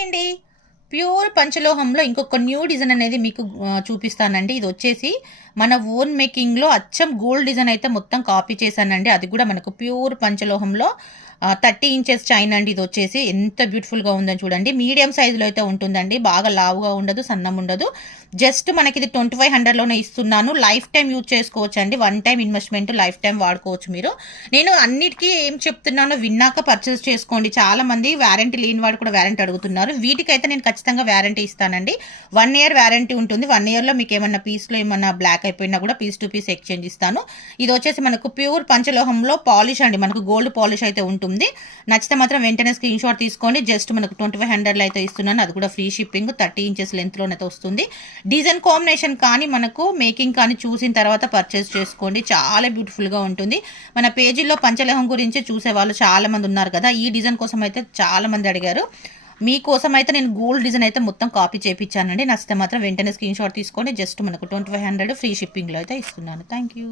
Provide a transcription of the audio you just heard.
Hi అండి. Pure పంచలోహంలో ఇంకొక new design అనేది మీకు చూపిస్తానండి. ఇది వచ్చేసి మన ఓన్ మేకింగ్‌లో అచ్చం గోల్డ్ డిజైన్ అయితే మొత్తం కాపీ చేశానండి. అది కూడా మనకు ప్యూర్ పంచలోహంలో 30 ఇంచెస్ చైన్ అండి. ఇది వచ్చేసి ఎంత బ్యూటిఫుల్‌గా ఉందని చూడండి. మీడియం సైజులో అయితే ఉంటుందండి. బాగా లావుగా ఉండదు, సన్నం ఉండదు. జస్ట్ మనకి ఇది 2500లోనే ఇస్తున్నాను. లైఫ్ టైమ్ యూజ్ చేసుకోవచ్చండి. One time investment, life time వాడుకోవచ్చు మీరు. నేను అన్నిటికీ ఏం చెప్తున్నానో విన్నాక పర్చేస్ చేసుకోండి. చాలామంది వారంటీ లేని వాడు కూడా వారంటీ అడుగుతున్నారు. వీటికైతే నేను ఖచ్చితంగా వారంటీ ఇస్తానండి. 1 ఇయర్ వారంటీ ఉంటుంది. 1 ఇయర్‌లో మీకు ఏమన్నా పీస్‌లో ఏమన్నా బ్లాక్ అయిపోయినా కూడా పీస్ టు పీస్ ఎక్స్‌చేంజ్ ఇస్తాను. ఇది వచ్చేసి మనకు ప్యూర్ పంచలోహంలో పాలిష్ అండి. మనకు గోల్డ్ పాలిష్ అయితే ఉంటుంది. నచ్చితే మాత్రం వెంటనే స్క్రీన్ షాట్ తీసుకోండి. జస్ట్ మనకు 2500లో అయితే ఇస్తున్నాను. అది కూడా ఫ్రీ షిప్పింగ్. 30 ఇంచెస్ లెంత్లోనైతే వస్తుంది. డిజైన్ కాంబినేషన్ కానీ మనకు మేకింగ్ కానీ చూసిన తర్వాత పర్చేస్ చేసుకోండి. చాలా బ్యూటిఫుల్గా ఉంటుంది. మన పేజీల్లో పంచలోహం గురించి చూసే వాళ్ళు చాలా మంది ఉన్నారు కదా. ఈ డిజైన్ కోసం అయితే చాలా మంది అడిగారు. మీకోసం అయితే నేను గోల్డ్ డిజైన్ అయితే మొత్తం కాపీ చేయించానండి. నచ్చితే మాత్రం వెంటనే స్క్రీన్ షాట్ తీసుకోండి. జస్ట్ మనకు 2500 ఫ్రీ షిప్పింగ్లో అయితే ఇస్తున్నాను. Thank you.